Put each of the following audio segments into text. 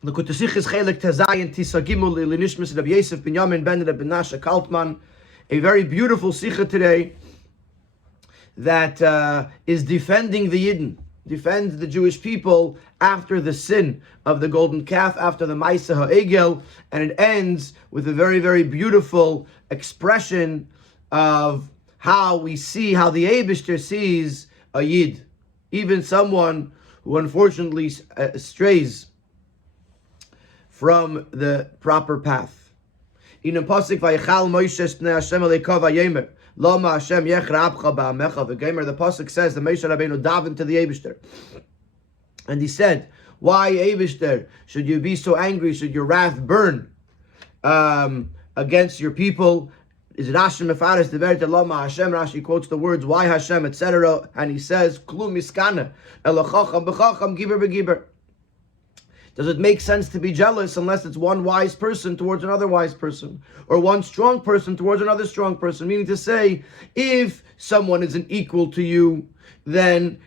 Look at the Chelek Tazayin Tisa Gimel Linishmas Rabbi Yosef Ben Yamin Ben Rabbi Nasha Kaltman. A very beautiful sikha today that is defending the Yidden, defends the Jewish people after the sin of the golden calf, after the Maisa Ha'egel, and it ends with a very, very beautiful expression of how the Eibishter sees a Yid, even someone who unfortunately strays from the proper path. In a pasuk, Vayichal Moshe Pnei Hashem Elokav Vayemer Lama Hashem Yechra Abcha Ba'amecha V'Gemer. The pasuk says that Moshe Rabbeinu davened to the Eibishter, and he said, "Why, Eibishter, should you be so angry? Should your wrath burn against your people?" Is Rashi Mefaris the Verit Lama Hashem? Rashi quotes the words "Why Hashem," etc., and he says, "Klum Miskana Elachacham B'Chacham Giber B'Giber." Does it make sense to be jealous unless it's one wise person towards another wise person, or one strong person towards another strong person? Meaning to say, if someone is an equal to you, then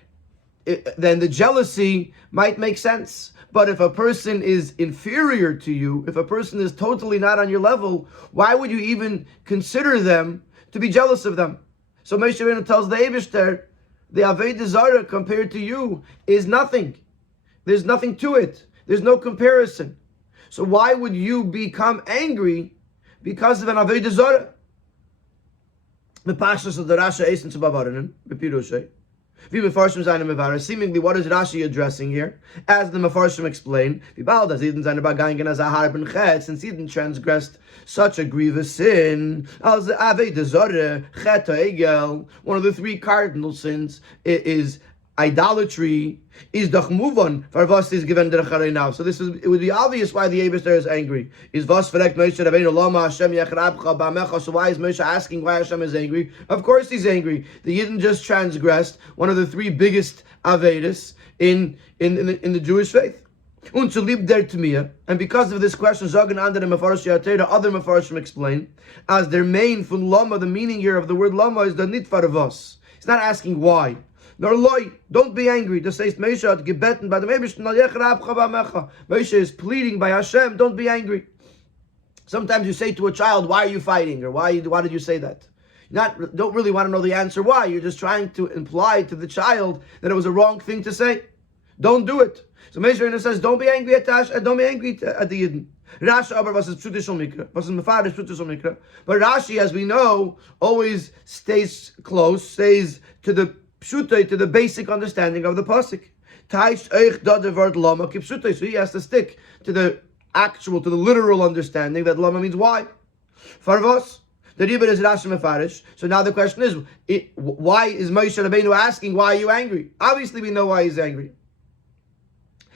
the jealousy might make sense. But if a person is inferior to you, if a person is totally not on your level, why would you even consider them to be jealous of them? So Moshe Rabbeinu tells the Eibishter, the Avodah Zarah compared to you is nothing. There's nothing to it. There's no comparison. So why would you become angry because of an Avodah Zarah? The Pashas of the Rasha Eisen Tzubavaranen, the Pirushay. Seemingly, what is Rashi addressing here? As the Mefarshim explain, since Eden transgressed such a grievous sin, one of the three cardinal sins is idolatry, is dachmuvan for was is given der now. So it would be obvious why the Eibishter is angry. Is was verekt Moshe Rabbeinu Lama Hashem Yechrabcha Ba'amecha. So why is Moshe asking why Hashem is angry? Of course he's angry. The Yidden just transgressed one of the three biggest Avedis in the Jewish faith. Und zu lieb der Tmiyah, and because of this question, Zagan andere Mefarshim Yatera, other Mefarshim explain, as their main fun Lama, the meaning here of the word Lama is the nitvar of us. He's not asking why. Nor loy, don't be angry. This says Moshe had gebeten by the Moshe is pleading by Hashem, don't be angry. Sometimes you say to a child, why are you fighting? Or why did you say that? You don't really want to know the answer why. You're just trying to imply to the child that it was a wrong thing to say. Don't do it. So Moshe says, don't be angry at Tash, don't be angry at the Yidden. Rashi aber was is pshutish mikra, was is mefarish pshutish mikra. But Rashi, as we know, always stays close, stays to the pshutay, to the basic understanding of the pasuk. Taish eich da the word lama ki pshutay. So he has to stick to the literal understanding that lama means why. Farvos, the ribbon is Rashi mefarish. So now the question is, why is Moshe Rabbeinu asking, why are you angry? Obviously we know why he's angry.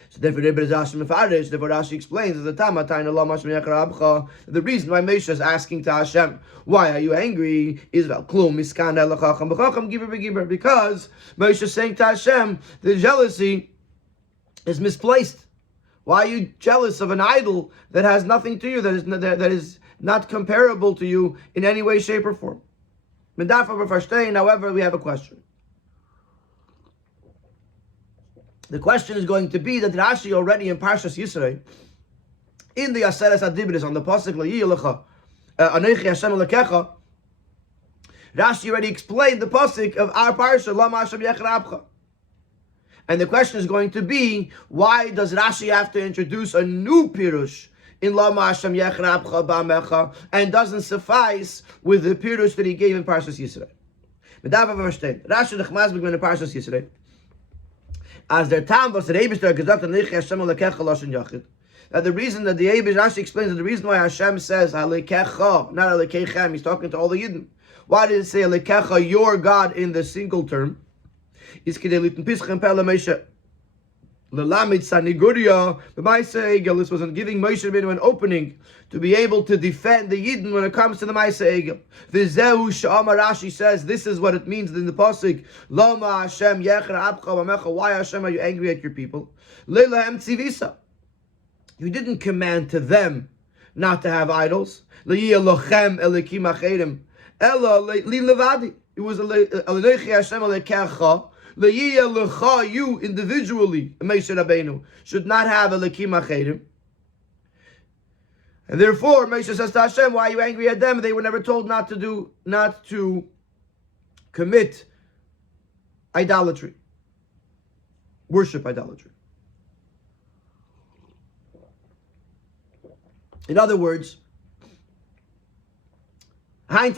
So therefore Rashi explains the reason why Moshe is asking to Hashem, why are you angry, is because Moshe is saying to Hashem, the jealousy is misplaced. Why are you jealous of an idol that has nothing to you, that is not comparable to you in any way, shape, or form? However, we have a question. The question is going to be that Rashi already in Parshas Yisrei, in the Aseres Adibris, on the pasuk L'Yilecha, Anochi Hashem Elokecha, Rashi already explained the pasuk of our parsha Lama Hashem Yechrabcha. And the question is going to be, why does Rashi have to introduce a new pirush in Lama Hashem Yechrabcha Ba'amecha, and doesn't suffice with the pirush that he gave in Parshas Yisrei? Rashi nechmas begin in Parshas Yisrei. As their time was the Eibishter gesagt Anochi Hashem Elokecha Lashon Yachid. That the reason that the Eibishter, Rashi explains that the reason why Hashem says Elokecha, not Elokechem, he's talking to all the Yidden. Why did it say Elokecha, your God, in the single term? Is kidei litin pischem pele Moshe lelamid saniguria. The Maisa Egel, this was giving Moshe Rabbeinu an opening to be able to defend the Yidden when it comes to the Maisa Egel. V'zehu she'amar, Rashi says, this is what it means in the pasuk. Lama Hashem yechra abcha b'mecha. Why Hashem are you angry at your people? Leilahem tzivisa. You didn't command to them not to have idols. Le'yeh lochem elikim acherim ela li levadi. It was Anochi Hashem Elokecha. Le'yeh lecha, you individually, Moshe Rabbeinu, should not have elikim acherim. And therefore, Moshe says to Hashem, why are you angry at them? They were never told not to commit idolatry, worship idolatry. In other words, so why does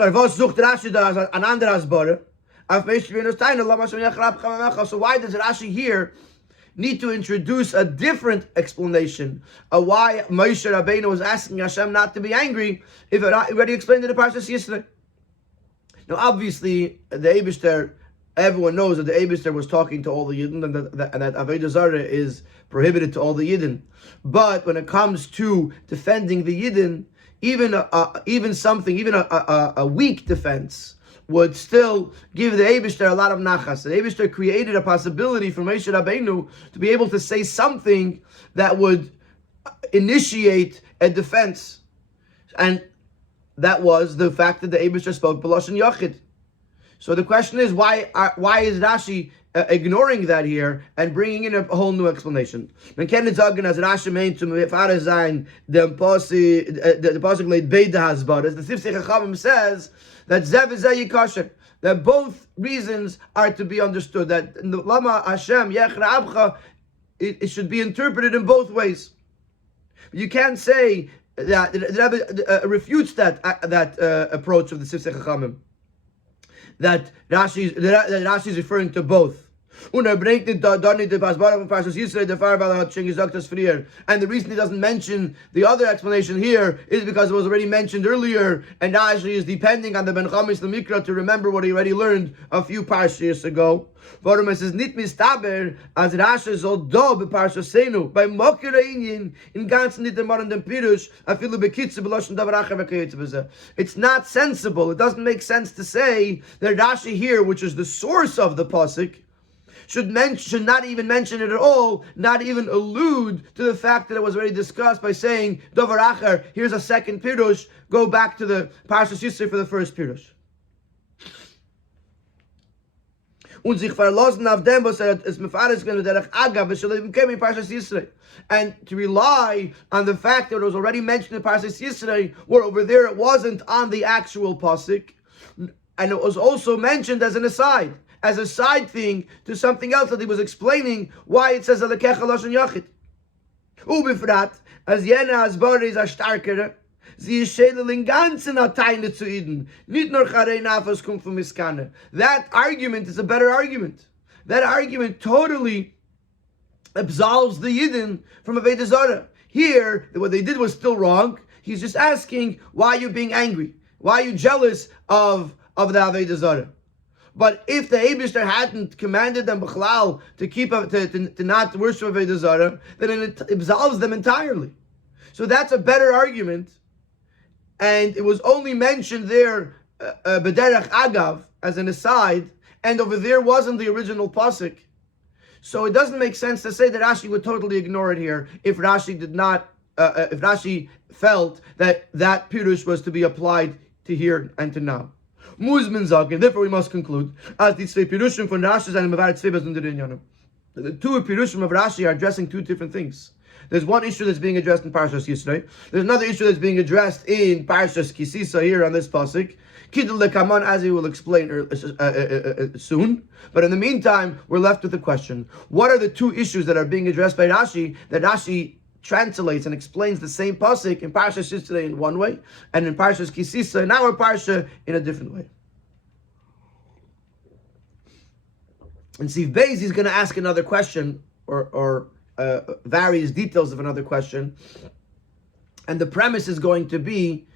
Rashi here need to introduce a different explanation of why Moshe Rabbeinu was asking Hashem not to be angry if it already explained in the Parshas yesterday? Now, obviously, the Eibishter, everyone knows that the Eibishter was talking to all the Yidden, and that Avodah Zarah is prohibited to all the Yidden. But when it comes to defending the Yidden, even a weak defense would still give the Eibishter a lot of nachas. The Eibishter created a possibility for Moshe Rabbeinu to be able to say something that would initiate a defense, and that was the fact that the Eibishter spoke B'lashon Yachid. So the question is, why is Rashi ignoring that here and bringing in a whole new explanation? Man kann nicht sagen, as Rashi meint zum Fahrer sein, the Pasuk leid beide hasbaras. The Sifsei Chachamim says that Zev is Kosher, that both reasons are to be understood. That Lama Hashem Yechra Abcha, it should be interpreted in both ways. You can't say that the Rabbi refutes that approach of the Sifsei Chachamim, that Rashi is referring to both. And the reason he doesn't mention the other explanation here is because it was already mentioned earlier, and Rashi is depending on the Ben Chamis Lemikra to remember what he already learned a few parshas ago. Warum es ist nicht mistaber, als Rashi soll da bei Parshasenu, bei Mokere Inyin, in ganzen nicht einmal in dem Pirush, afilu bekitze beloschen davaracha v'kayetze b'zeh. It's not sensible, it doesn't make sense to say that Rashi here, which is the source of the pasuk, should not even mention it at all, not even allude to the fact that it was already discussed by saying, Dovar Acher, here's a second Pirush, go back to the Parshas Yisro for the first Pirush. Und sich verlassen auf dem, was es mefares going to derech agav, es shall even come in Parshas Yisro. And to rely on the fact that it was already mentioned in Parshas Yisro, where over there it wasn't on the actual pasuk, and it was also mentioned as a side thing to something else that he was explaining why it says Alekecha Lashon Yachid. Ubifrat, as jene Asbara is a starkere, sie ist schädel in ganzen Ateine zu Iden, nicht nur Charei Nafas kommt von Miskane. That argument is a better argument. That argument totally absolves the Yidden from Avodah Zarah. Here, what they did was still wrong. He's just asking, why are you being angry? Why are you jealous of the Avodah Zarah? But if the Eibishter hadn't commanded them b'chlal to not worship Avodah Zarah, then it absolves them entirely. So that's a better argument, and it was only mentioned there b'derech agav as an aside, and over there wasn't the original pasuk. So it doesn't make sense to say that Rashi would totally ignore it here if Rashi did not, if Rashi felt that Pirush was to be applied to here and to now. Therefore, we must conclude as the two Pirushim von Rashi and the two Pirushim of Rashi are addressing two different things. There's one issue that's being addressed in Parshas Yisro. There's another issue that's being addressed in Parshas Kisisa here on this pasuk. Kidul lekaman, as he will explain soon. But in the meantime, we're left with the question: what are the two issues that are being addressed by Rashi that Rashi translates and explains the same pasuk in Parshas Yisro in one way, and in Parshas Kisisa in our parsha in a different way? And Siv Beis is going to ask another question, or various details of another question, and the premise is going to be: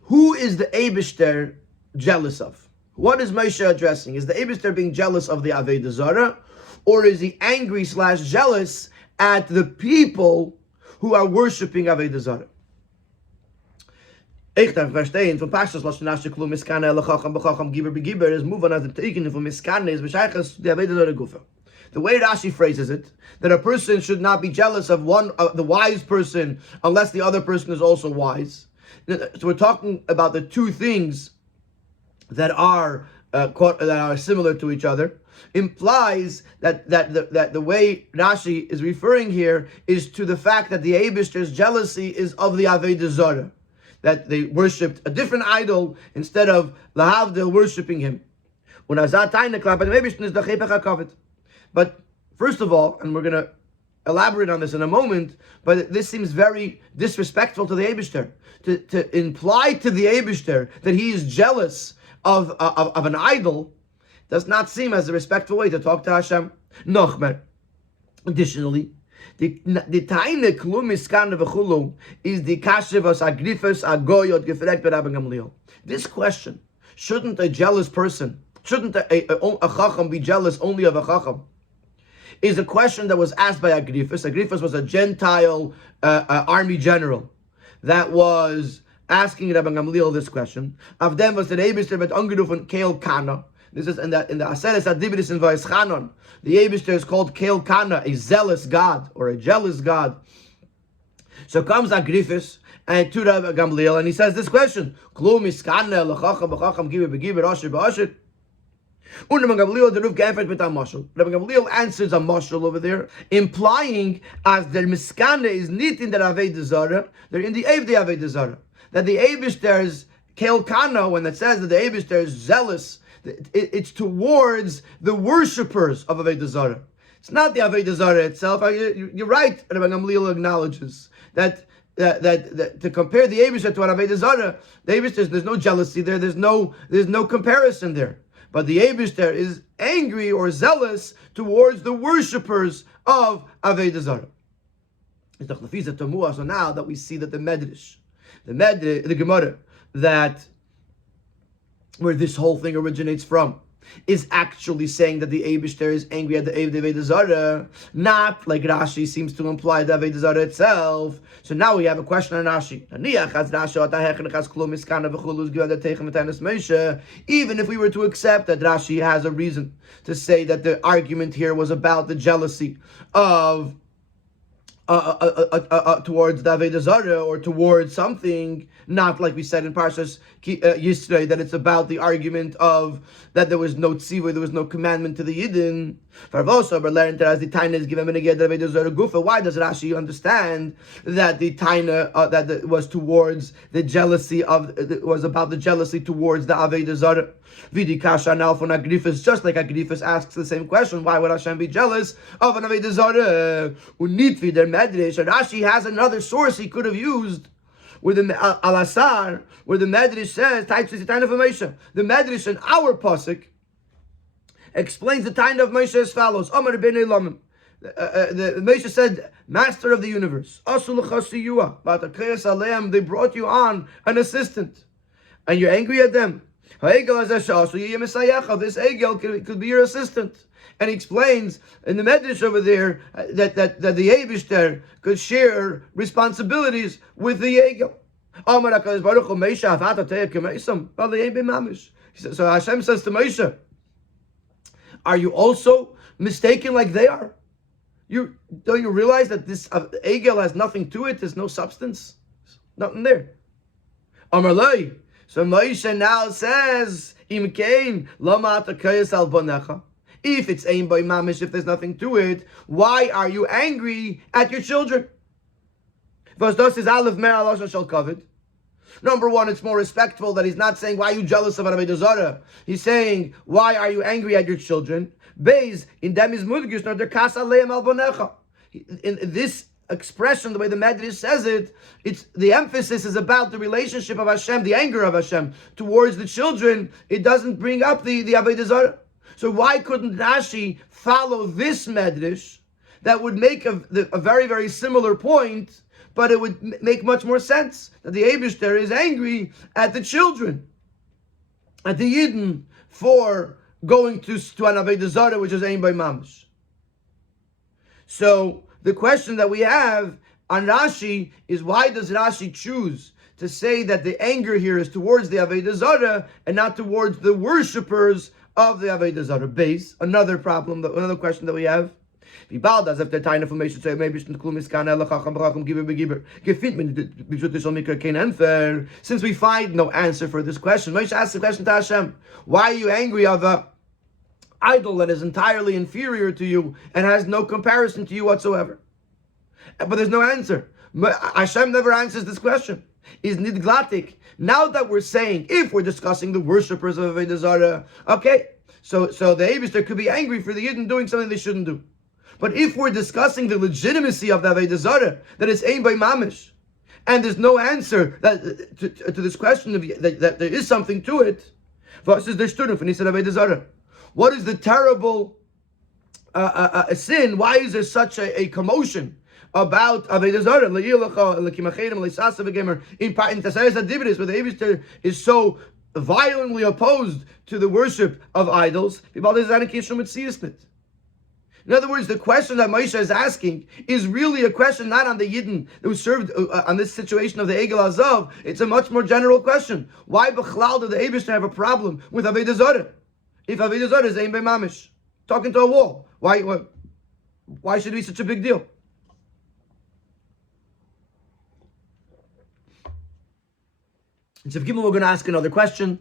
who is the Eibishter jealous of? What is Moshe addressing? Is the Eibishter being jealous of the Avodah Zarah, or is he angry / jealous at the people who are worshipping Avodah Zarah? Ich darf verstehen von Pashas Lashon Rashi Klum Miskane Elachacham B'chacham Giber B'Giber is move on as the Teikin from Miskane is B'shaychas the Avodah Zarah Gufa. The way Rashi phrases it, that a person should not be jealous of the wise person unless the other person is also wise. So we're talking about the two things that are that are similar to each other, implies that the way Rashi is referring here is to the fact that the Eibishter's jealousy is of the Avodah Zarah, that they worshipped a different idol instead of Lahavdil worshipping him. But first of all, and we're going to elaborate on this in a moment, but this seems very disrespectful to the Eibishter. To imply to the Eibishter that he is jealous of an idol does not seem as a respectful way to talk to Hashem. Nochmer. Additionally, the Taine Klum Miskan V'chulu is the Kashivas Agrifas Agoyot Gefrekt B'Rabbi Gamliel. This question, shouldn't a jealous person, shouldn't a Chacham be jealous only of a Chacham, is a question that was asked by Agrifas. Agrifas was a Gentile army general that was asking Rabbi Gamliel this question. Of them was the Eibishter mit angerufen Keil Kana. This is in the Aseres Adibris in Vaischanon. The Eibishter is called Keil Kana, a zealous God or a jealous God. So comes Agrifas and to Rabbi Gamliel and he says this question: Klum iskana lechacham b'chacham gibe b'gibe asher b'asher. Rabbi Gamliel answers a mashal over there, implying as their miskana is not in the Avodah Zarah, they're in the Avodah Zarah. That the Eibishter's Keil Kana, when it says that the Eibishter is zealous, it's towards the worshippers of Avodah Zarah. It's not the Avodah Zarah itself. You're right, Rabbi Gamliel acknowledges that to compare the Eibishter to an Avodah Zarah, the Eibishter, there's no jealousy there, there's no comparison there. But the Eibishter is angry or zealous towards the worshippers of Avodah Zarah. So now that we see that the Medrash, the Gemara, that where this whole thing originates from, is actually saying that the Eibishter is angry at the Avodah Zarah, not like Rashi seems to imply the Avodah Zarah itself. So now we have a question on Rashi. Even if we were to accept that Rashi has a reason to say that the argument here was about the jealousy of towards the Avodah Zarah or towards something, not like we said in Parshas Yisrei, that it's about the argument of that there was no tzivur, there was no commandment to the Yidden. Why does Rashi understand that the taina that was towards the jealousy was about the jealousy towards the Avodah Zarah? Just like Agrifas asks the same question, why would Hashem be jealous of an Avodah Zarah? Rashi has another source he could have used, where the Al-Asar, where the Medrash says, the Medrash in our pasuk explains the time of Moshe as follows: the Moshe said, Master of the universe, they brought you on an assistant, and you're angry at them. This Egel could be your assistant. And he explains in the Medrash over there that the Eibishter could share responsibilities with the Egel. So Hashem says to Moshe, are you also mistaken like they are? Don't you realize that this Egel has nothing to it? There's no substance, nothing there. Amalei. So Moshe now says, Im kain lama atakayas al bonecha. If it's aim by mamish, if there's nothing to it, why are you angry at your children? Number one, it's more respectful that he's not saying, why are you jealous of an Avodah Zarah? He's saying, why are you angry at your children? Beis, in them is mudgish, nor der kas aleim al bonecha. In this expression, the way the Medrash says it, it's the emphasis is about the relationship of Hashem, the anger of Hashem towards the children. It doesn't bring up the Avodah Zarah. So why couldn't Rashi follow this Medrash that would make a very, very similar point, but it would make much more sense that the Eibishter is angry at the children, at the Yidden, for going to an Avodah Zarah, which is aimed by Mamish. So the question that we have on Rashi is, why does Rashi choose to say that the anger here is towards the Avodah Zarah and not towards the worshippers of the Avodah Zarah? Base, another problem, another question that we have Wie bald, as if the time of Moshe say, maybe it's the klumis kan elachacham bracham giver begiver. Gefind me kein answer. Since we find no answer for this question, Moshe asks the question to Hashem: why are you angry of a idol that is entirely inferior to you and has no comparison to you whatsoever? But there's no answer. Hashem never answers this question. Is nidglatik. Now that we're saying, if we're discussing the worshippers of Avodah Zarah, okay, so the Eibishter could be angry for the Yidden doing something they shouldn't do. But if we're discussing the legitimacy of the Avodah Zarah, that it's aimed by mamish, and there's no answer to this question of that there is something to it, what is the terrible sin? Why is there such a commotion about Avodah Zarah? In Tasaris Adibris, where the Eibishter is so violently opposed to the worship of idols. In other words, the question that Moshe is asking is really a question not on the Yidden who served on this situation of the Egel Azav. It's a much more general question. Why Bechlal did the Eibishter have a problem with Avodah Zarah? If Avodah Zarah is aimed by mamish, talking to a wall, why should it be such a big deal? In Sif Gimel, we're going to ask another question,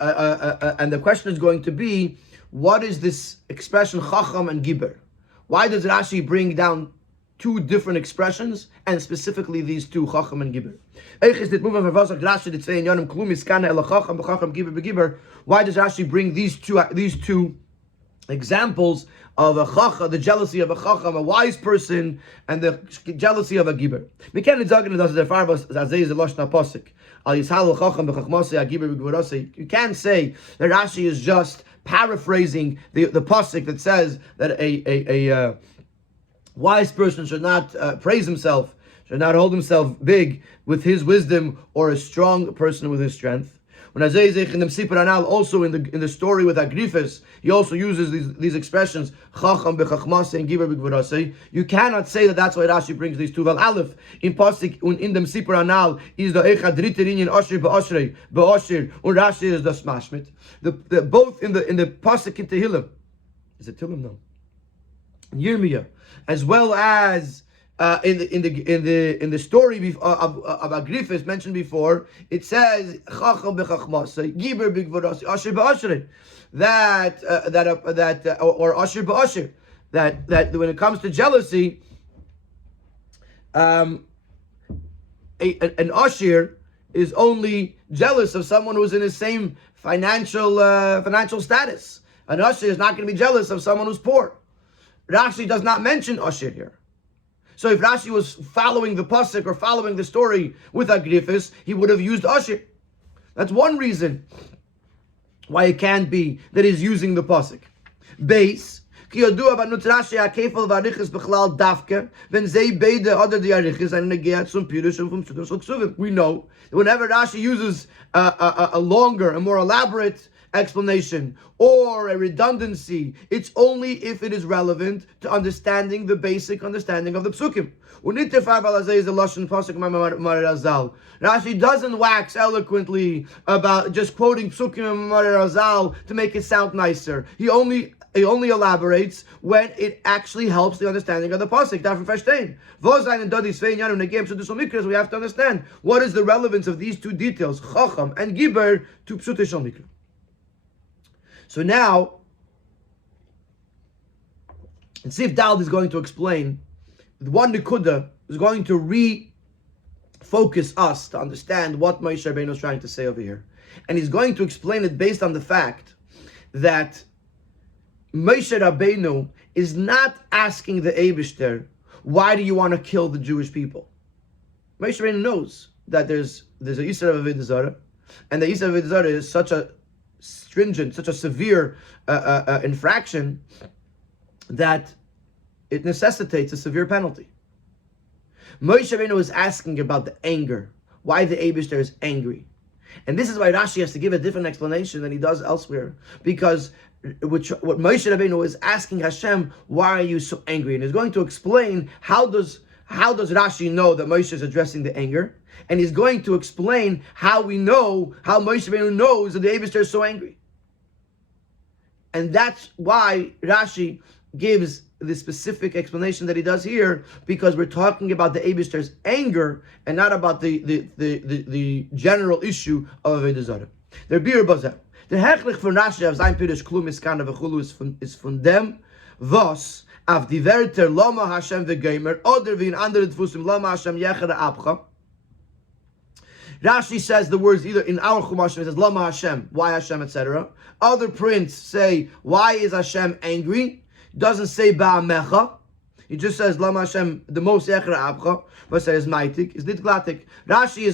and the question is going to be, what is this expression Chacham and Giber? Why does Rashi bring down two different expressions, and specifically these two, Chacham and Giber? Why does Rashi bring these two examples of a chacham, the jealousy of a chacham, a wise person, and the jealousy of a giber? You can't say that Rashi is just paraphrasing the pasuk that says that a wise person should not praise himself, should not hold himself big with his wisdom, or a strong person with his strength. When also in the story with Agrifes, he also uses these expressions, Chacham bechachmase and Giver b'gvorase. You cannot say that that's why Rashi brings these two. Vel Aleph in pasuk in dem Sipur Anal is the Echad Ritter Inyan Osher ba'Oshrei ba'Osher, and Rashi is the Smashmit. The both in the pasuk in Tehillim, is it Tehillim? No, Yirmiyah, as well as in the story of Agrifes mentioned before, it says Chacham bechachmase, Giber b'gvorase, Asher ba'Ashrei, that or Asher ba'Asher, that when it comes to jealousy, an Asher is only jealous of someone who's in the same financial status. An Asher is not going to be jealous of someone who's poor. Rashi does not mention Asher here. So if Rashi was following the pasuk or following the story with Agrifes, he would have used Asher. That's one reason why it can't be that he's using the pasuk. Base. We know that whenever Rashi uses a longer, a more elaborate explanation or a redundancy, it's only if it is relevant to understanding the basic understanding of the psukim. Rashi doesn't wax eloquently about just quoting psukim and Razal to make it sound nicer. He only elaborates when it actually helps the understanding of the pasuk. We have to understand what is the relevance of these two details, Chacham and Giber, to Pshutei Shel Mikra. So now, and see if Dald is going to explain, one Nikuda is going to refocus us to understand what Moshe Rabbeinu is trying to say over here. And he's going to explain it based on the fact that Moshe Rabbeinu is not asking the Eibishter, why do you want to kill the Jewish people? Moshe Rabbeinu knows that there's a Yisra of Avodah Zarah, and the Yisra of Avodah Zarah is such a stringent, such a severe infraction that it necessitates a severe penalty. Moshe Rabbeinu is asking about the anger, why the Eibishter is angry. And this is why Rashi has to give a different explanation than he does elsewhere, because what Moshe Rabbeinu is asking Hashem, why are you so angry? And he's going to explain how does Rashi know that Moshe is addressing the anger, and he's going to explain how we know, how Moshe Rabbeinu knows that the Eibishter is so angry. And that's why Rashi gives the specific explanation that he does here, because we're talking about the Eibishter's anger and not about the general issue of Avodah Zarah. Der Bir Bazeh. Der Hechlich von Rashi auf sein Pirush Klum Miskana v'chulu is von dem, was auf die Wörter Lama Hashem v'Geimer oder wie in anderen Tfusim Lama Hashem Yechere Abcha. Rashi says the words either in our Chumashim, it says Lama Hashem, why Hashem, etc. Other prints say, why is Hashem angry? Doesn't say Ba'amecha. He just says Lama Hashem, the most Yechere Abcha, but says Maitik, is Nit Glatik. Rashi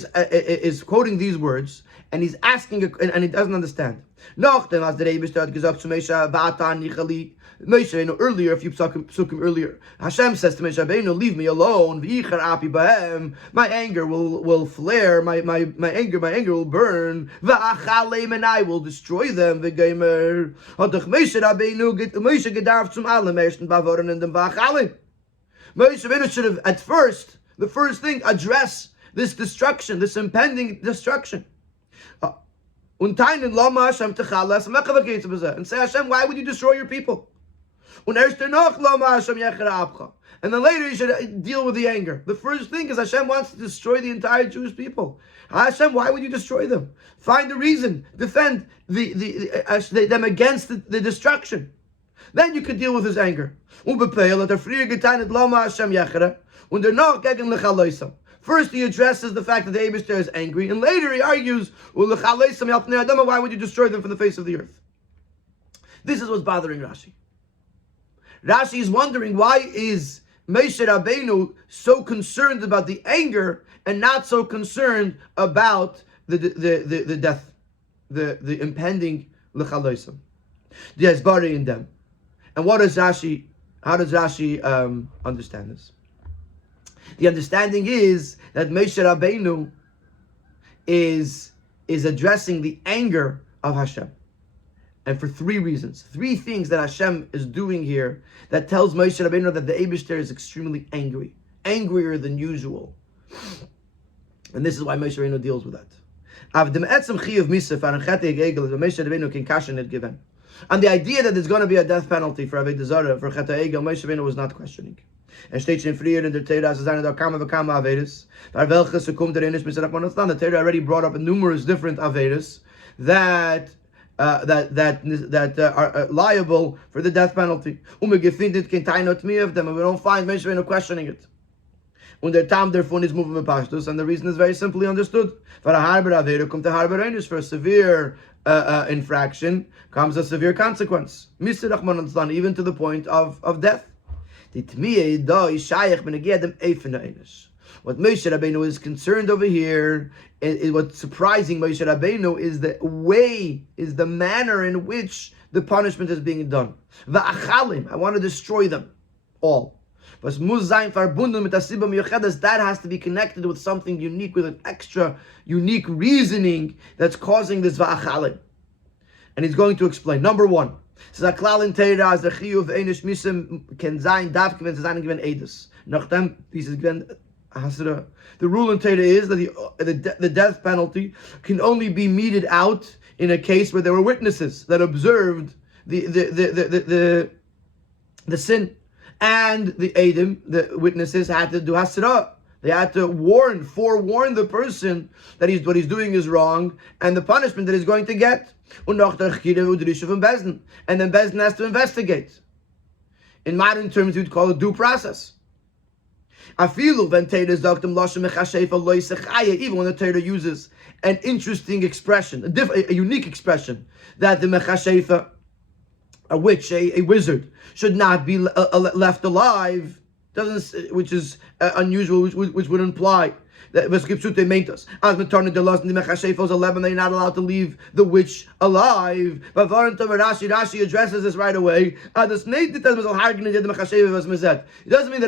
is quoting these words, and he's asking, and he doesn't understand. Nachdem as der Eibishter hat gesagt zu Moshe, Va'ata nichali. Moshe, earlier, a few psukim earlier, Hashem says to Moshe Rabbeinu, leave me alone. V'yichar api b'hem. My anger will flare. My anger will burn. V'achaleim, and I will destroy them. V'geimer. Hatach Moshe Rabbeinu Moshe gedarf zum allem ersten bavoren in dem v'achaleim. Moshe Rabbeinu should have at first, the first thing, address this destruction, this impending destruction. And say, Hashem, why would you destroy your people? And then later you should deal with the anger. The first thing is Hashem wants to destroy the entire Jewish people. Hashem, why would you destroy them? Find a reason. Defend them against the destruction. Then you could deal with his anger. First, he addresses the fact that the Eibishter is angry, and later he argues, why would you destroy them from the face of the earth? This is what's bothering Rashi. Rashi is wondering, why is Moshe Rabbeinu so concerned about the anger and not so concerned about the death, the impending l'chaloisam, the esbari in them? And how does Rashi understand this? The understanding is that Moshe Rabbeinu is addressing the anger of Hashem. And for three reasons. Three things that Hashem is doing here that tells Moshe Rabbeinu that the Eibishter is extremely angry. Angrier than usual. And this is why Moshe Rabbeinu deals with that. And the idea that there's going to be a death penalty for Avodah Zarah, for Chet HaEgel, Moshe Rabbeinu was not questioning. And steht schon früher in der Torah, as da kama Averis, welches kommt der Inish Misrach Manastan. The Torah already brought up numerous different Averis that are liable for the death penalty. Und wir gefindet kein Tainot mehr of them, and we don't find Moshe Rabbeinu questioning it. Und der Tam therefore is moving with Pashtus, and the reason is very simply understood. For a harbor Avera kommt a harbor Inish, for a severe infraction comes a severe consequence. Misrach Manastan, even to the point of death. What Moshe Rabbeinu is concerned over here, is what's surprising Moshe Rabbeinu is the manner in which the punishment is being done. I want to destroy them all. That has to be connected with something unique, with an extra unique reasoning that's causing this va'achalim. And he's going to explain. Number one, the rule in Torah is that the death penalty can only be meted out in a case where there were witnesses that observed the sin, and the Eidim, the witnesses, had to do hasra. They had to forewarn the person that what he's doing is wrong, and the punishment that he's going to get. And then Bezdin has to investigate. In modern terms, you'd call it due process. Even when the Torah uses an interesting expression, a unique expression, that the mechashefa, a witch, a wizard, should not be left alive, which is unusual, which would imply that as Mechashefos 11, they're not allowed to leave the witch alive. Rashi addresses this right away. It doesn't mean that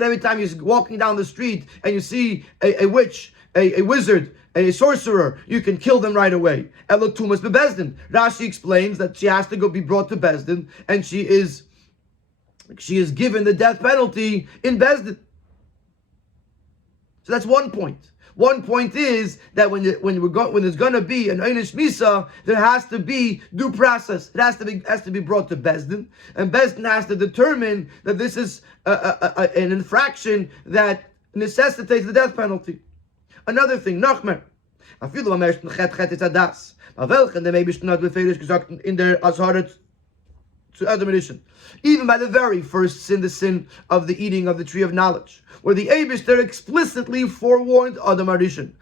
every time you're walking down the street and you see a witch, a wizard, a sorcerer, you can kill them right away. Rashi explains that she has to go be brought to Bezdin, and she is given the death penalty in Bezdin. So that's one point. One point is that when there's going to be an einish misa, there has to be due process. It has to be brought to Bezdin, and Bezdin has to determine that this is an infraction that necessitates the death penalty. Another thing, Nachmer. Afilu am ersten chet ist das. Aber welchen der Meibisch not befehlisch gesagt in der Azharet to Adam edition. Even by the very first sin, the sin of the eating of the tree of knowledge, where the Eibishter explicitly forewarned Adam Arishan,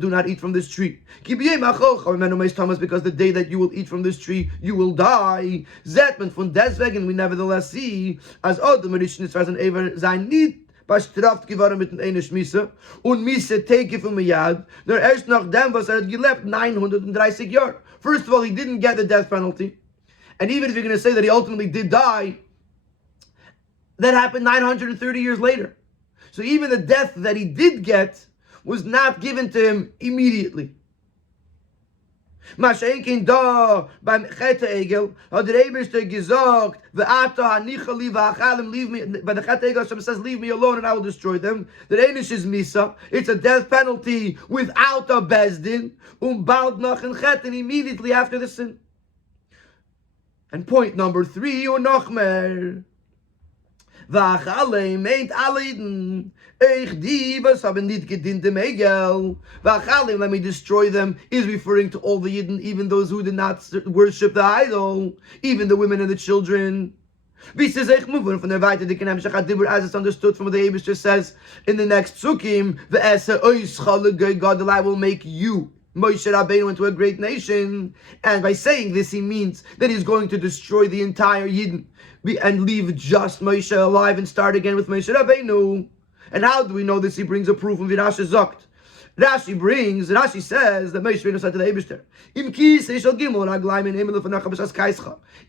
do not eat from this tree. Because the day that you will eat from this tree, you will die. Zetman von deswegen we nevertheless see as Adam Arishan is as an Eber sein nicht bestraft geworden mit einer Schmisse und Misse take from a yad. There erst nach dem was had gelebt 930 Jahre. First of all, he didn't get the death penalty. And even if you're going to say that he ultimately did die, that happened 930 years later. So even the death that he did get was not given to him immediately. Mashenkin da beim Chete Egel hat der Eibishter gesagt, ve'ata hanichali va'achalim, leave me. By the Chete Egel, Hashem says, leave me alone and I will destroy them. The Einish is Misa. It's a death penalty without a Bezdin. Bald nach and Chet, and immediately after the sin. And point number 3, or Nachmer. V'achalei meint aliden. Eich divas haben nicht gedient dem Egel. V'achalei, let me destroy them, is referring to all the Yidden, even those who did not worship the idol, even the women and the children. Wie sie sich move from the weiter dicken Hemshach HaDibur, as it's understood from what the Eibishter says in the next Sukkim, V'ese oischale God, I will make you, Moshe Rabbeinu, into a great nation. And by saying this, he means that he's going to destroy the entire Yidden and leave just Moshe alive and start again with Moshe Rabbeinu. And how do we know this? He brings a proof from Rashi Zokt. Rashi says that Moshe Rabbeinu said to the Eibishter,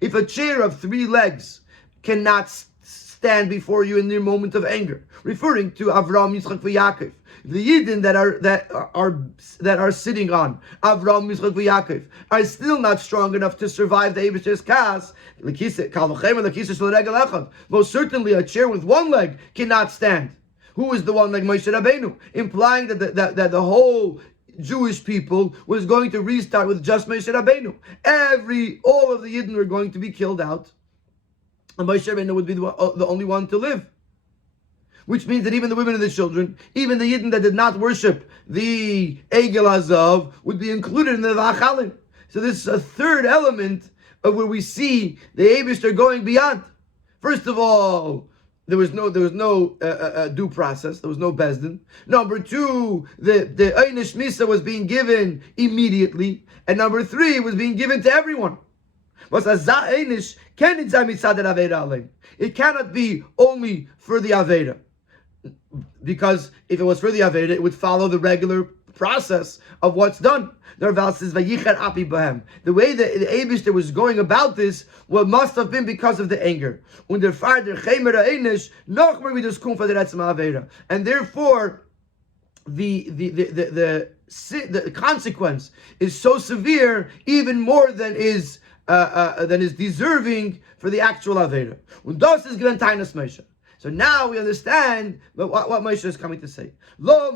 if a chair of 3 legs cannot stand before you in your moment of anger, referring to Avraham, Yitzchak, and Yaakov, the Yidden that are sitting on Avraham, Yitzchak, and Yaakov are still not strong enough to survive the Eibishter's kas. Most certainly, a chair with 1 leg cannot stand. Who is the one like Moshe Rabbeinu? Implying that the whole Jewish people was going to restart with just Moshe Rabbeinu. All of the Yidden were going to be killed out, and Moshe Rabbeinu would be the only one to live. Which means that even the women and the children, even the Yidden that did not worship the Egel Hazav, would be included in the Vachalim. So this is a third element of where we see the Eibishter going beyond. First of all, there was no due process. There was no Bezdin. Number 2, the Einish Misa was being given immediately, and number 3, it was being given to everyone. It cannot be only for the Aveda, because if it was for the Aveda, it would follow the regular process of what's done. The way the Eibishter was going about this, must have been because of the anger. And therefore, the consequence is so severe, even more than is deserving for the actual Aveda. So now we understand what Moshe is coming to say. So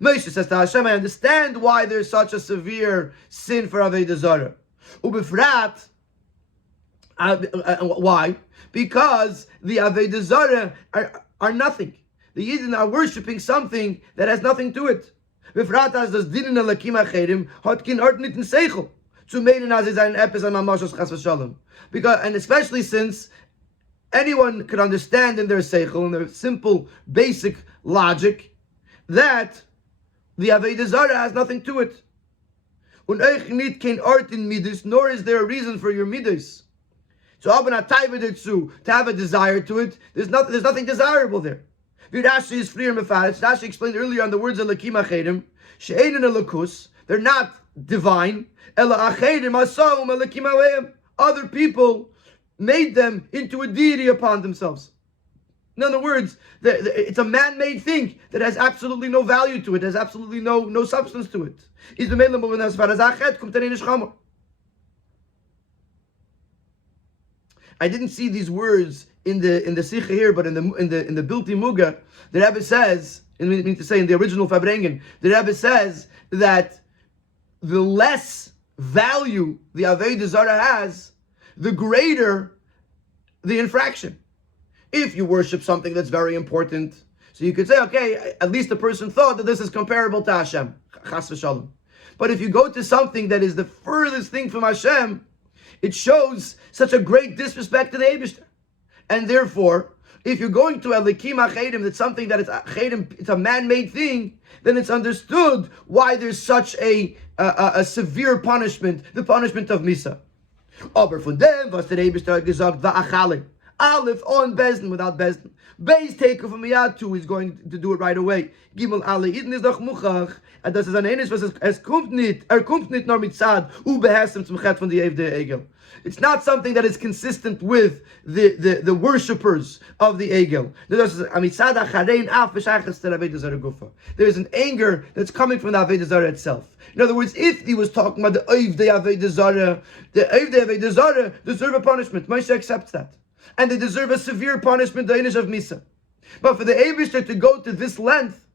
Moshe says to Hashem, I understand why there's such a severe sin for Avodah Zarah. Why? Because the Avodah Zarah are nothing. The Yidden are worshipping something that has nothing to it. Because, and especially since anyone could understand in their seichel, in their simple, basic logic, that the Avodah Zarah has nothing to it. Nor is there a reason for your midas. So to have a desire to it, there's nothing desirable there. Rashi is freer mefaretz. Rashi explained earlier on the words of Lakim Achedim, she'ein elakus, they're not divine. Ela Achedim asahum elakim aleim. Other people made them into a deity upon themselves. In other words, it's a man-made thing that has absolutely no value to it, has absolutely no substance to it. I didn't see these words in the Sikha here, but in the Bilti Muga, the Rebbe says, I mean to say in the original Fabrengen, the Rebbe says that the less value the Avodah Zarah has, the greater the infraction. If you worship something that's very important, so you could say, okay, at least the person thought that this is comparable to Hashem, chas v'shalom. But if you go to something that is the furthest thing from Hashem, it shows such a great disrespect to the Eibishter. And therefore, if you're going to Elikim HaChedim, that's something that it's a man-made thing, then it's understood why there's such a severe punishment, the punishment of Misa. Aber von dem, was der Eibishter hat gesagt, va'achalim. Aleph on Bezdin without Bezdin. Beis take from Yad 2 is going to do it right away. Gimel alle Iden is doch muchach. And das ist ein Enes, was kommt nicht nor mit Zad, behesem zum Chet von die Evde Egel. It's not something that is consistent with the worshippers of the Egel. There is an anger that's coming from the Avodah Zarah itself. In other words, if he was talking about the Ovdei Avodah Zarah, the Ovdei Avodah Zarah deserve a punishment. Moshe accepts that. And they deserve a severe punishment, the Einish of Misa. But for the Eibishter to go to this length,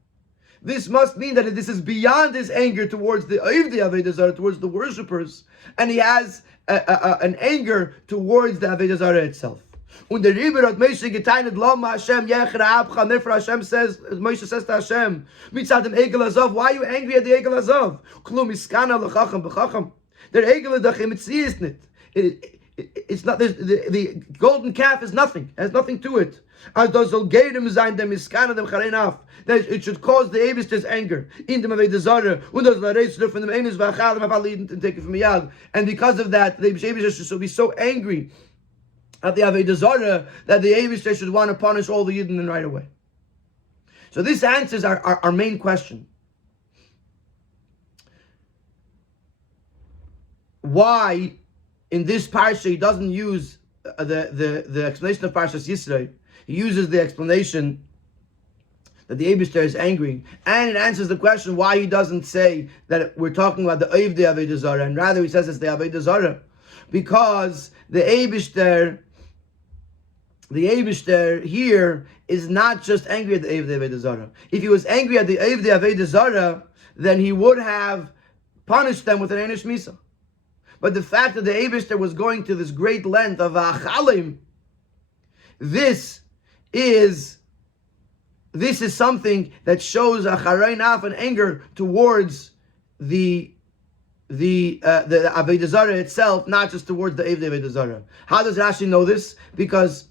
this must mean that this is beyond his anger towards the Ovdei Avodah Zarah, towards the worshippers, and he has an anger towards the Avodah Zarah itself. Und der Rebbe hat Moshe geteinet, Lama Hashem yechra abcha, and therefore Hashem says, Moshe says to Hashem, mitzad dem Egel Azov, why are you angry at the Egel Azov? Klum iskana lechacham b'chacham. Der Egel dachem etzi is nit. It's not, the golden calf is nothing, has nothing to it. As does Olgerim sein dem iskana dem charein that it should cause the Eibishter's anger in the Avodah Zarah, und das lareis from the Eines v'achalim afalid and take it from Yad. And because of that, the Eibishter should be so angry at the Avodah Zarah that the Eibishter should want to punish all the Yidden right away. So this answers our main question. Why in this parsha he doesn't use the explanation of Parshas Yisro? He uses the explanation that the Eibishter is angry, and it answers the question why he doesn't say that we're talking about the Ovdei Avodah Zarah, and rather he says it's the Avodah Zarah, because the Eibishter here is not just angry at the Ovdei Avodah Zarah. If he was angry at the Ovdei Avodah Zarah, then he would have punished them with an Einish Misa. But the fact that the Eibishter was going to this great length of Achalim, this is something that shows a charein and anger towards the Avodah Zarah itself, not just towards the Ovdei Avodah Zarah. How does Rashi know this? Because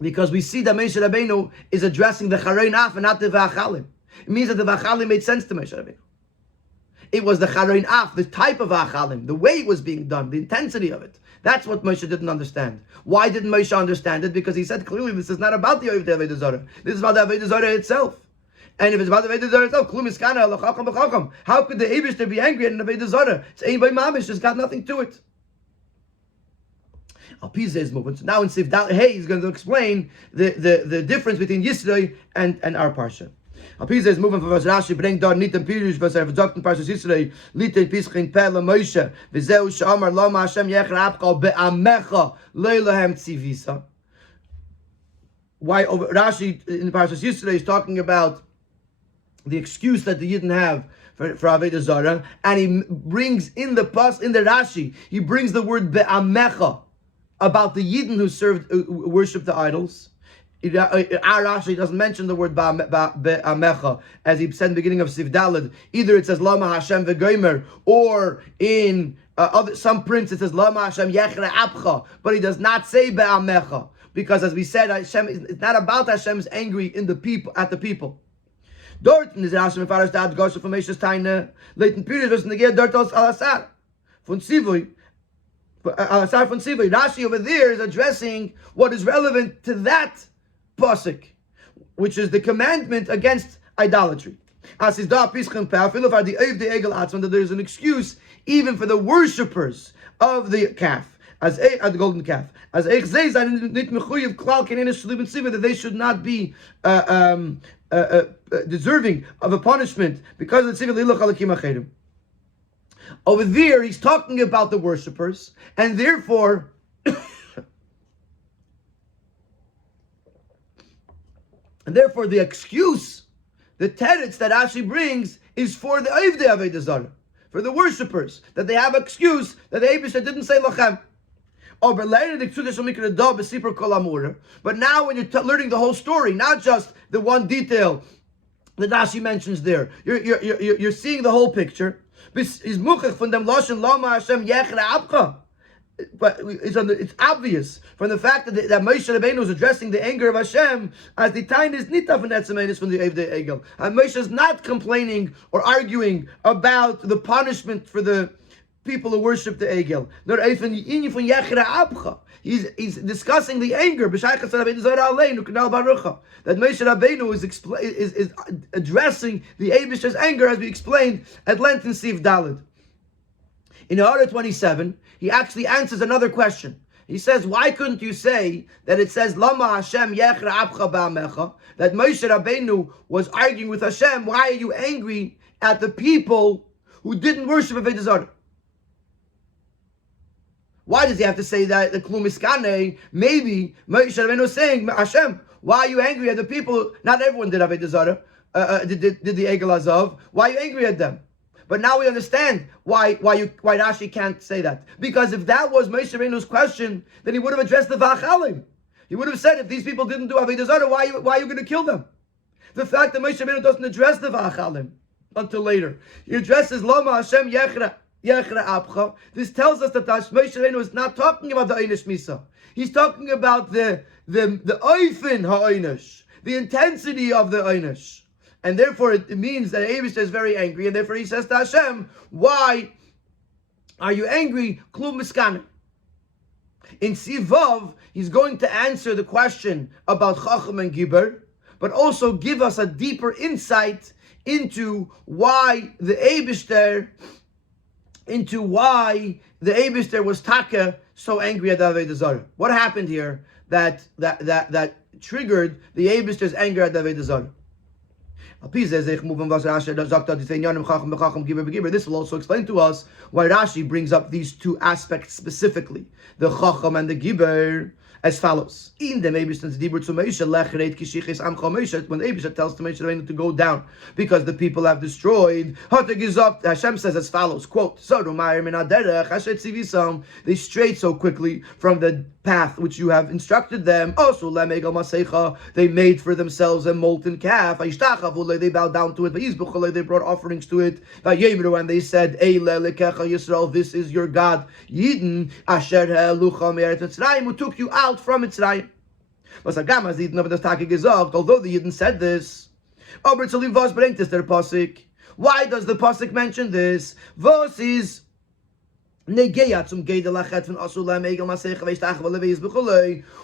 we see that Moshe Rabbeinu is addressing the charein and not the v'achalim. It means that the v'achalim made sense to Moshe Rabbeinu. It was the charein af, the type of achalim, the way it was being done, the intensity of it. That's what Moshe didn't understand. Why didn't Moshe understand it? Because he said clearly this is not about the Ovdei Avodah Zarah. This is about the Avodah Zarah itself. And if it's about the Avodah Zarah itself, klum iskana lechacham b'chacham. How could the Eibishter be angry at an Avodah Zarah? It's ein by mamish. It's got nothing to it. Al Pizeh is moving. So now in Sif Dal Hey, he's going to explain the difference between Yisro and our parsha. Al Pizeh is moving from Rashi bringt dort nicht den Pirush, was sagt in Parshas Yisro, lite pischin pele Moshe, v'zeu she'amar lama Hashem yechra abcha be'amecha leilahem tzivisa. Why Rashi in Parshas Yisro is talking about the excuse that the Yidden have for Avodah Zarah, and he brings in the Rashi, he brings the word be'amecha about the Yidden who worship the idols. Our Rashi doesn't mention the word be'amecha, as he said in the beginning of Sif Daled. Either it says Lama Hashem v'gomer, or in some prints it says Lama Hashem yechre abcha, but he does not say be'amecha, because as we said, Hashem, it's not about Hashem's angry in the people at the people. Dort in the Rashi mefarish that Gosha from Moshe's Taina leiten Pirush was neged dort aus alasar von Sivui. Alasar von Sivui. Rashi over there is addressing what is relevant to that pasuk, which is the commandment against idolatry. As is da pischem pa'afilu for the Ovdei Egel atzman, that there is an excuse even for the worshippers of the calf, as the golden calf, as nit mechuyev klal kenenes shluben siva, that they should not be deserving of a punishment because of the siva lilach alakim achedim. Over there, he's talking about the worshippers, and therefore And therefore the excuse, the teretz that Rashi brings, is for the Oivdei Avodah Zarah, for the worshippers, that they have excuse that the Eibishter didn't say lachem. But now when you're learning the whole story, not just the one detail that Rashi mentions there, you're seeing the whole picture. But it's obvious from the fact that Moshe Rabbeinu is addressing the anger of Hashem as the time is nitaf and etzemenis from the Evdei Egel. And Moshe is not complaining or arguing about the punishment for the people who worship the Egel. He's discussing the anger that Moshe Rabbeinu is addressing the Eibishter's anger, as we explained at length in Sif Daled. In Order 27, he actually answers another question. He says, why couldn't you say that it says, Lama Hashem yechra abcha ba'amecha, that Moshe Rabbeinu was arguing with Hashem, why are you angry at the people who didn't worship Avodah Zarah? Why does he have to say that, the Klum Iskane? Maybe Moshe Rabbeinu is saying, Hashem, why are you angry at the people, not everyone did Avodah Zarah, did the Egel Azov, why are you angry at them? But now we understand why Rashi can't say that. Because if that was Moshe Rabbeinu's question, then he would have addressed the Va'achalim. He would have said, if these people didn't do Avodah Zarah, why are you going to kill them? The fact that Moshe Rabbeinu doesn't address the Va'achalim until later. He addresses Lama Hashem Yechra Abcha. This tells us that Moshe Rabbeinu is not talking about the Einish Misa. He's talking about the Oifin HaEinish, the intensity of the Einish. And therefore it means that Eibishter is very angry, and therefore he says to Hashem, why are you angry? Klum miskane. In Sivav, he's going to answer the question about Chacham and Giber, but also give us a deeper insight into why the Eibishter was Taka so angry at Avodah Zarah. What happened here that triggered the Eibishter's anger at Avodah Zarah? This will also explain to us why Rashi brings up these two aspects specifically, the Chacham and the Giber, as follows. In the Eibishter's Dibur to Moshe, when the Eibishter tells to Moshe Rabbeinu to go down because the people have destroyed, Hashem says as follows, quote, they strayed so quickly from the path which you have instructed them. Also, they made for themselves a molten calf. They bowed down to it. They brought offerings to it. And they said, this is your God, Yidden, who took you out from Mitzrayim. Although the Yidden said this, why does the pasuk mention this? Vos is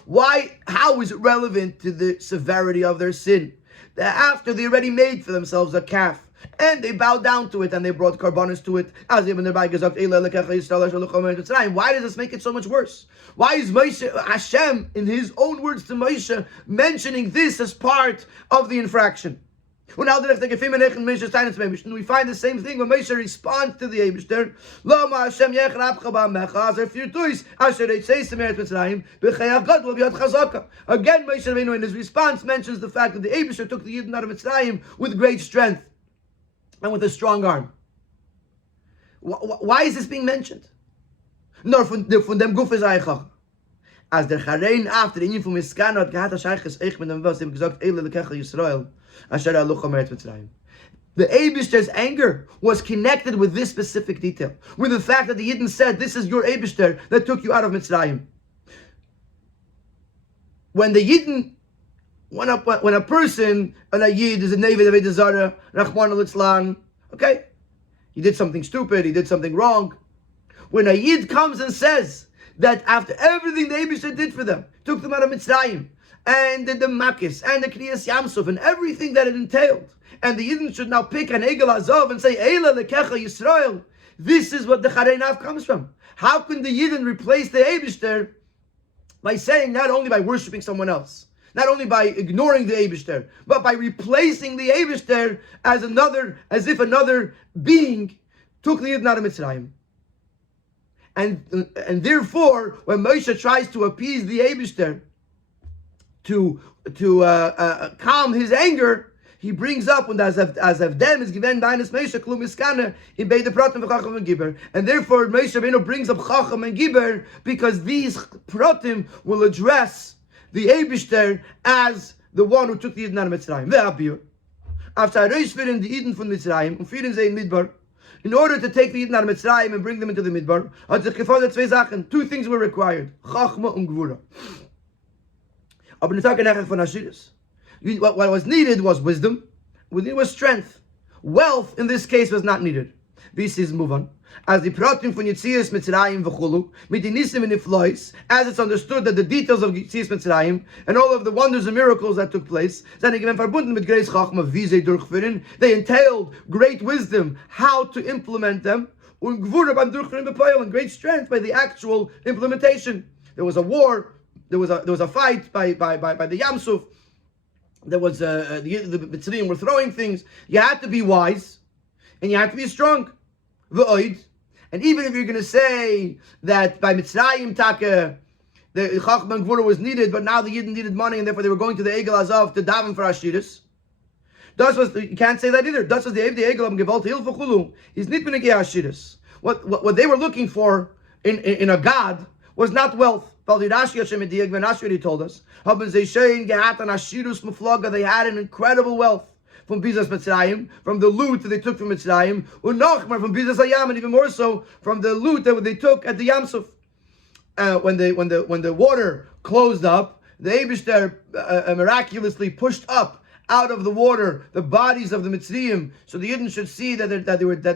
why? How is it relevant to the severity of their sin? That after they already made for themselves a calf, and they bowed down to it, and they brought karbanos to it. Why does this make it so much worse? Why is Hashem, in his own words to Moshe, mentioning this as part of the infraction? We find the same thing when Moshe responds to the Eibishter. Again, Moshe Rabbeinu in his response mentions the fact that the Eibishter took the Yidden out of Mitzrayim with great strength and with a strong arm. Why is this being mentioned? Nor von dem Guf is Eichach. As der Charein after the Inyan from Miskan hat gehat Ashayches Eich mit dem Vers ihm gesagt, Eile lekecha Yisrael, Asher alucha meret Mitzrayim. The Eibishter's anger was connected with this specific detail, with the fact that the Yidden said, this is your Eibishter that took you out of Mitzrayim. When the Yidden, when a person, a Yid is a Nevid Avodah Zarah, Rachmana litzlan, okay, he did something stupid, he did something wrong. When a Yid comes and says that after everything the Eibishter did for them, took them out of Mitzrayim, and did the Makis, and the Kniyas Yamsuf, and everything that it entailed, and the Yidden should now pick an Egel Azov and say, Eila lekecha Yisrael. This is what the Chareinav comes from. How can the Yidden replace the Eibishter by saying not only by worshipping someone else, not only by ignoring the Eibishter, but by replacing the Eibishter as if another being took the Yidden out of Mitzrayim. And therefore, when Moshe tries to appease the Eibishter to calm his anger, he brings up when as if them is given beinas Moshe klum miskane in beide pratim v'chacham and giber, and therefore Moshe Rabbeinu brings up chacham and giber because these pratim will address the Eibishter as the one who took the Yidden out of Mitzrayim. Ve'abir after Reishvirin the Yidden from Mitzrayim and Firin Zein Midbar. In order to take the Yidden out of Mitzrayim and bring them into the Midbar, two things were required: chachma and gvura. What was needed was wisdom. What needed was strength. Wealth in this case was not needed. This is move on. As the pratim from Yitzias Mitzrayim v'chulu, midinisim and iflois, as it's understood that the details of Yitzias Mitzrayim and all of the wonders and miracles that took place, they entailed great wisdom how to implement them, and great strength by the actual implementation. There was a war. There was a fight by the Yam Suf. There was the Mitzrayim were throwing things. You had to be wise, and you had to be strong. And even if you're going to say that by Mitzrayim Taka the Chacham and Gvura was needed, but now the Yidden needed money, and therefore they were going to the Egel Azav to daven for Ashiris. You can't say that either. Das was the Egel am Gewalt Hil v'chulu. He's nit b'negei Ashiris. What they were looking for in a god was not wealth. When Rashi told us, they had an incredible wealth from Bizas Mitzrayim, from the loot that they took from Mitzrayim, from Bizas Hayam, and even more so from the loot that they took at the Yam Suf. When the water closed up, the Eibishter miraculously pushed up out of the water the bodies of the Mitzrayim, so the Yidden should see that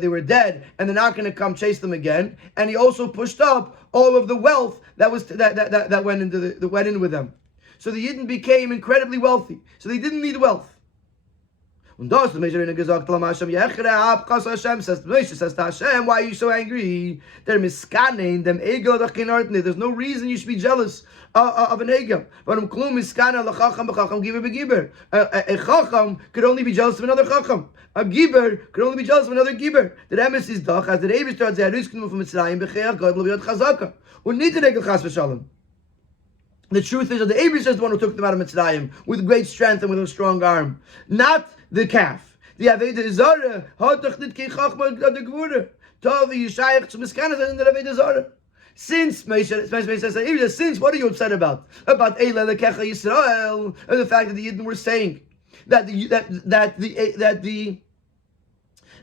they were dead, and they're not going to come chase them again. And he also pushed up all of the wealth that went in with them. So the Yidden became incredibly wealthy. So they didn't need wealth. Und das the Moshe gesagt, Moshe says to Hashem, why are you so angry? They're miskanein them egel dachinartne. There's no reason you should be jealous of an egel. But klum miskane lachacham b'chacham giber b'giber. A chacham could only be jealous of another chacham. A giber could only be jealous of another giber. The emes is doch as the Rebbe starts the Haruskinu from Mitzrayim b'cheach godel b'yod chazaka. Und nicht the egel chas v'shalom. The truth is that the Eibishter is the one who took them out of Mitzrayim with great strength and with a strong arm, not the calf. The Aveda Zara hat doch nicht kein Chachma the Gvura. Tavi Yishayach to Miskana in the Aveda Zara. Since Moshe says, what are you upset about? About Eila Lekecha Yisrael, and the fact that the Yidden were saying that the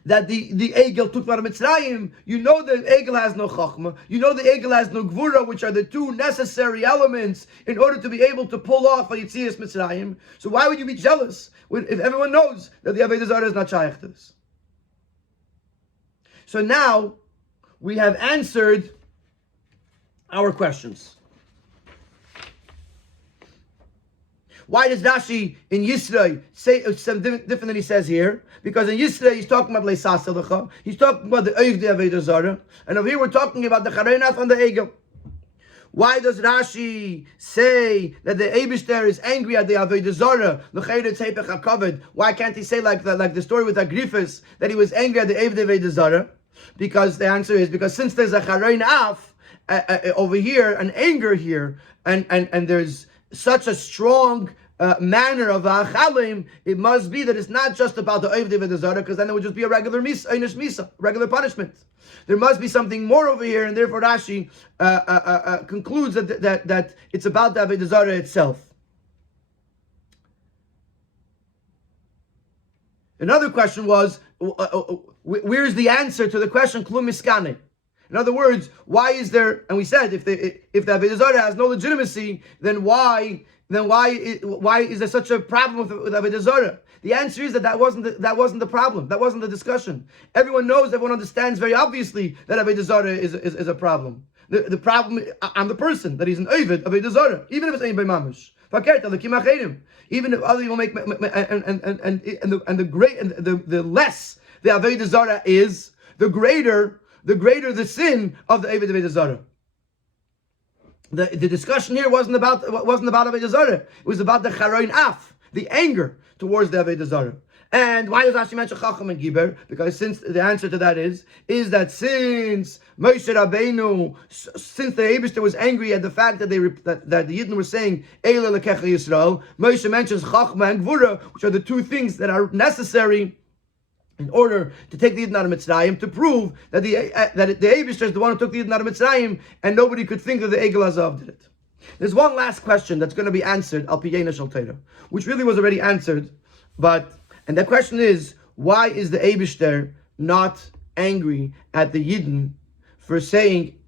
Egel took them out of Mitzrayim. You know the Egel has no Chachma. You know the Egel has no Gvura, which are the two necessary elements in order to be able to pull off a Yitzias Mitzrayim. So why would you be jealous if everyone knows that the Avodah Zarah is not shaykh to this? So now we have answered our questions. Why does Rashi in Yisrael say something different than he says here? Because in Yisrael he's talking about Leisaselecha, he's talking about the Oiv de Avodah Zarah, and over here we're talking about the Chareinath and the Egel. Why does Rashi say that the Eibishter is angry at the Avodah Zarah? Why can't he say like the story with Agrifus that he was angry at the Avodah Zarah? Because the answer is because since there's a Chareinath over here, an anger here, and there's such a strong manner of achalim, it must be that it's not just about the Oiv Avodah Zarah, because then it would just be a regular misa, regular punishment. There must be something more over here, and therefore Rashi concludes that it's about the Avodah Zarah itself. Another question was, where's the answer to the question klum miskane? In other words, why is there? And we said if the Avodah Zarah has no legitimacy, then why is there such a problem with Avodah Zarah? The answer is that wasn't the problem. That wasn't the discussion. Everyone understands very obviously that Avodah Zarah is a problem. The problem on the person that he's an Ovid Avodah Zarah, even if it's ain't by mamash. Even if other people make the less the Avodah Zarah is, the greater the sin of the Avodah Zarah. The discussion here wasn't about Avodah Zarah. It was about the Charein Af, the anger towards the Avodah Zarah. And why does Rashi mention Chacham and Giber? Because since the answer to that is that since Moshe Rabbeinu, since the Eibishter was angry at the fact that that the Yidden were saying Eila Lekecha Yisrael, Moshe mentions Chacham and Gvura, which are the two things that are necessary in order to take the Yidden out of Mitzrayim, to prove that the Eibishter is the one who took the Yidden out of Mitzrayim, and nobody could think that the Egel Hazav did it. There's one last question that's going to be answered al Piyena Shel Torah, which really was already answered, and that question is, why is the Eibishter not angry at the Yidden for saying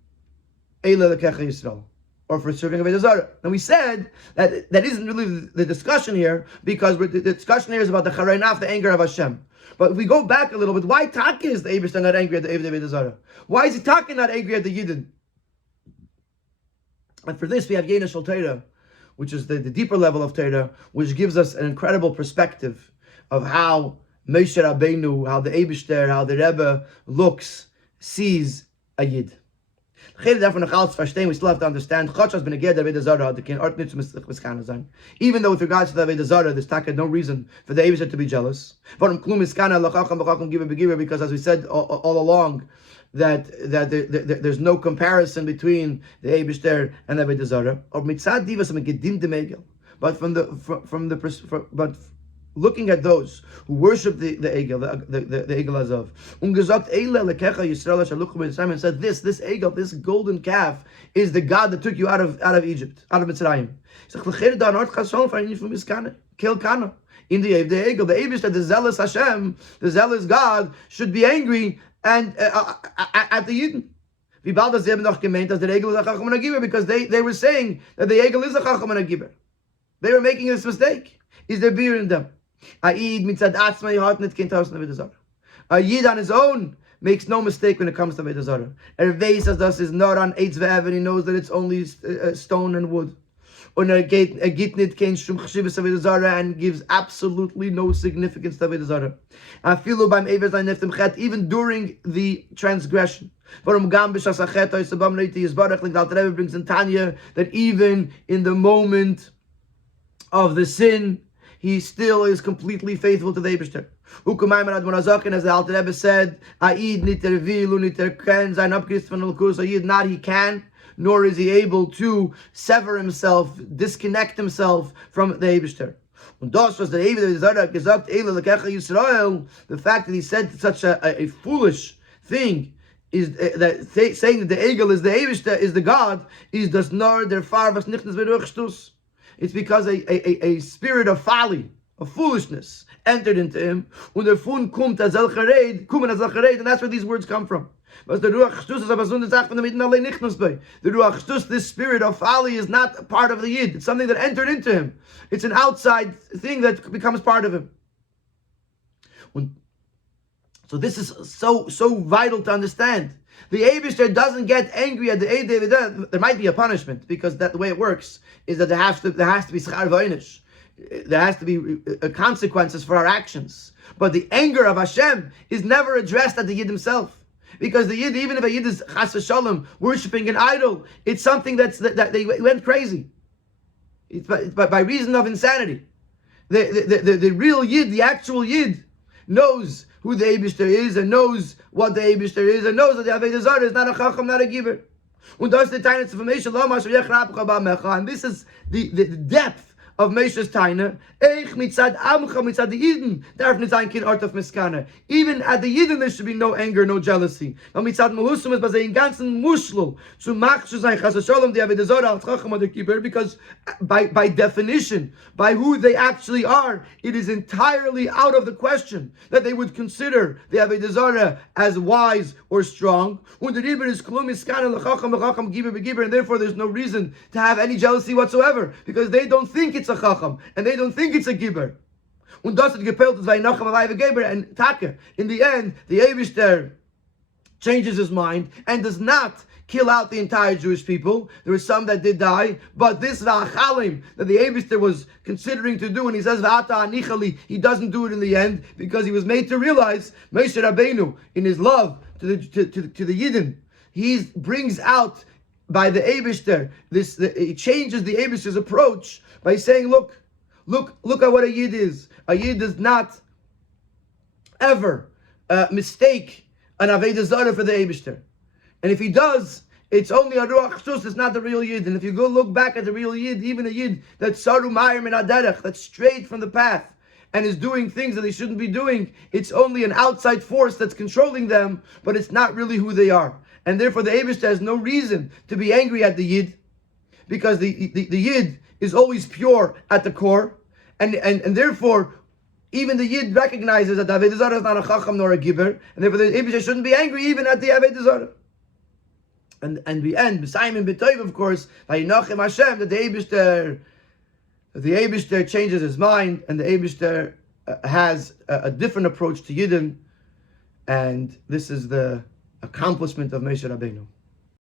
Eila Lekecha Yisrael, or for serving Avodah Zarah? And we said that isn't really the discussion here, because the discussion here is about the Charaynaf, the anger of Hashem. But if we go back a little bit, why Taka is the Eibishter not angry at the Avodah Zarah? Why is he Taka not angry at the Yidden? And for this we have Yena Shel Torah, which is the deeper level of Torah, which gives us an incredible perspective of how Moshe Rabbeinu, how the Eibishter, how the Rebbe sees a Yid. We still have to understand, even though with regards to the Avodah Zarah, there's no reason for the Eibishter to be jealous. Because as we said all along, that there's no comparison between the Eibishter and the Avodah Zarah. But looking at those who worship the Egel, the Egel Hazav, and said, this Egel, this golden calf, is the God that took you out of Egypt, out of Mitzrayim. In the Egel, the Eibishter, the zealous Hashem, the zealous God, should be angry and at the Yidden. Because they were saying that the Egel is a Chacham and a Giber. They were making this mistake. Is there beer in them? A Yid on his own makes no mistake when it comes to Avodah Zarah. Ervei says this is not on Eitz Ve'ev, he knows that it's only stone and wood. And gives absolutely no significance to Avodah Zarah. Even during the transgression. Like the Rebbe brings in Tanya, that even in the moment of the sin, he still is completely faithful to the Eibishter. As the Alter Rebbe said, not he can, nor is he able to sever himself, disconnect himself from the Eibishter. The fact that he said such a foolish thing is that saying that the Egel is the Eibishter, is the God, is das nor der Farvas nichtnes beruchstus. It's because a spirit of folly, of foolishness, entered into him. And that's where these words come from. The Ruach Shtus, this spirit of folly, is not part of the Yid. It's something that entered into him. It's an outside thing that becomes part of him. So this is so vital to understand. The Eibishter doesn't get angry at the Eid. There might be a punishment, because the way it works is that there has to be schar v'onish. There has to be consequences for our actions. But the anger of Hashem is never addressed at the Yid himself, because the Yid, even if a Yid is chas v'shalom worshiping an idol, it's something that they went crazy. It's by reason of insanity. The real Yid, the actual Yid, knows who the Eibishter is, and knows what the Eibishter is, and knows that the Avodah Zarah is not a Chacham, not a Giver. And this is the depth of Moshe's Taina. Even at the Yidden there should be no anger, no jealousy. Because by definition, by who they actually are, it is entirely out of the question that they would consider the Avodah Zarah as wise or strong. And therefore there's no reason to have any jealousy whatsoever, because they don't think it's a Chacham, and they don't think it's a Giber. And Taka, in the end, the Eibishter changes his mind and does not kill out the entire Jewish people. There were some that did die, but this V'achalim that the Eibishter was considering to do, and he says V'ata anichali, he doesn't do it in the end, because he was made to realize Moshe Rabbeinu, in his love to the Yidden, he brings out by the Eibishter he changes the Eibishter's approach by saying, look at what a Yid is. A Yid does not ever mistake an Avodah Zarah for the Eibishter. And if he does, it's only a Ruach Chus, it's not the real Yid. And if you go look back at the real Yid, even a Yid that's Saru Ma'ir Min Aderech, that's straight from the path, and is doing things that he shouldn't be doing, it's only an outside force that's controlling them, but it's not really who they are. And therefore the Eibishter has no reason to be angry at the Yid, because the Yid is always pure at the core, and therefore even the Yid recognizes that the Avodah Zarah is not a Chacham nor a Giber, and therefore the Eibishter shouldn't be angry even at the Avodah Zarah. And we end Simon B'Toiv, of course, Vayinachem Hashem, that the Eibishter changes his mind, and the Eibishter has a different approach to Yidden, and this is the accomplishment of Moshe Rabbeinu.